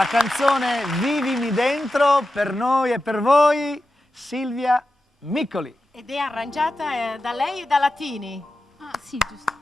La canzone Vivimi dentro per noi e per voi, Silvia Miccoli. Ed è arrangiata da lei e da Latini. Ah, sì, giusto.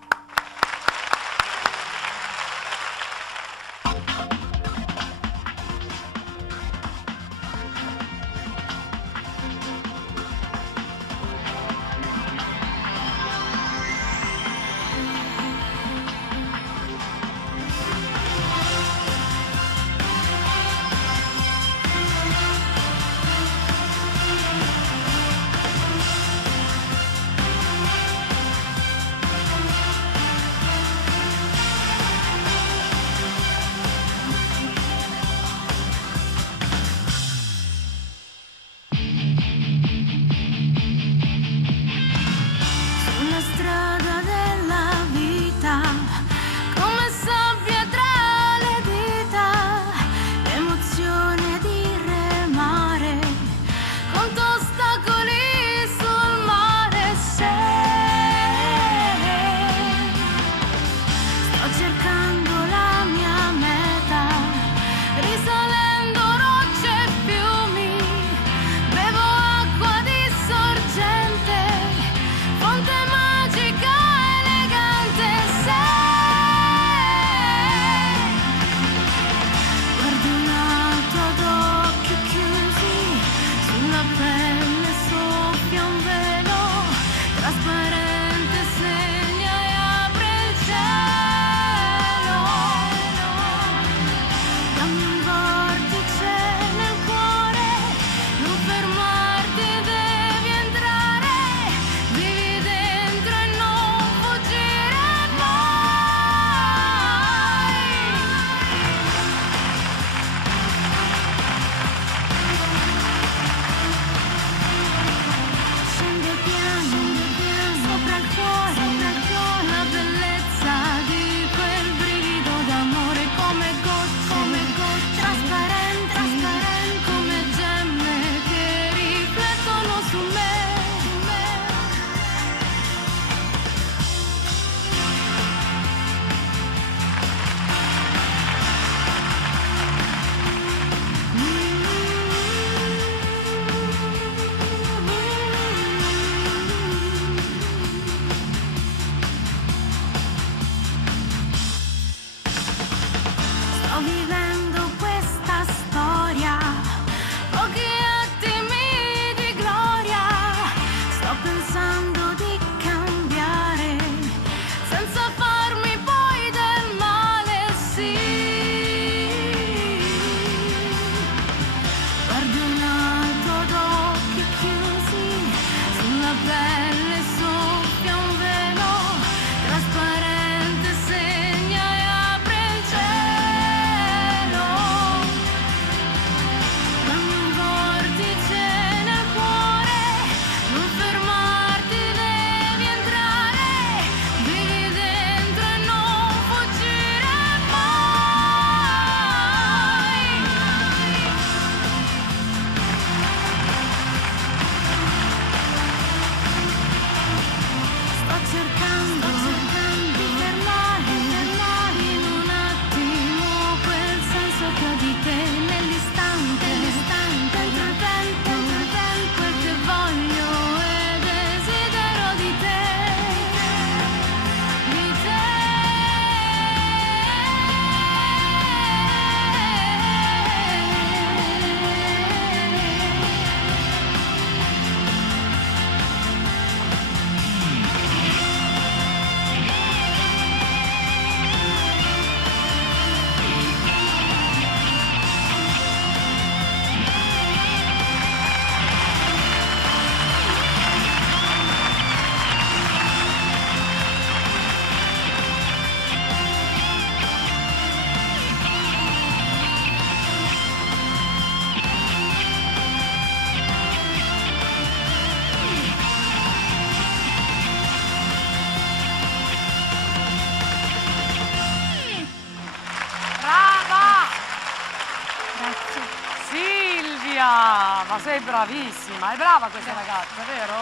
Ma sei bravissima, è brava questa ragazza, vero?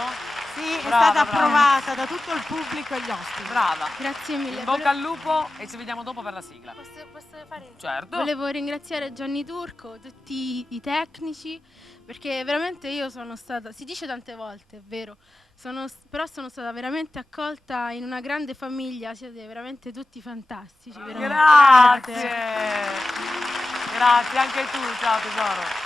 Sì, è Brava, stata brava. approvata da tutto il pubblico e gli ospiti. Brava. Grazie mille. In bocca al lupo e ci vediamo dopo per la sigla. Posso fare? Certo. Volevo ringraziare Gianni Turco, tutti i tecnici, perché veramente io sono stata, si dice tante volte, è vero, però sono stata veramente accolta in una grande famiglia, siete veramente tutti fantastici. Veramente. Grazie. Grazie anche tu, ciao tesoro.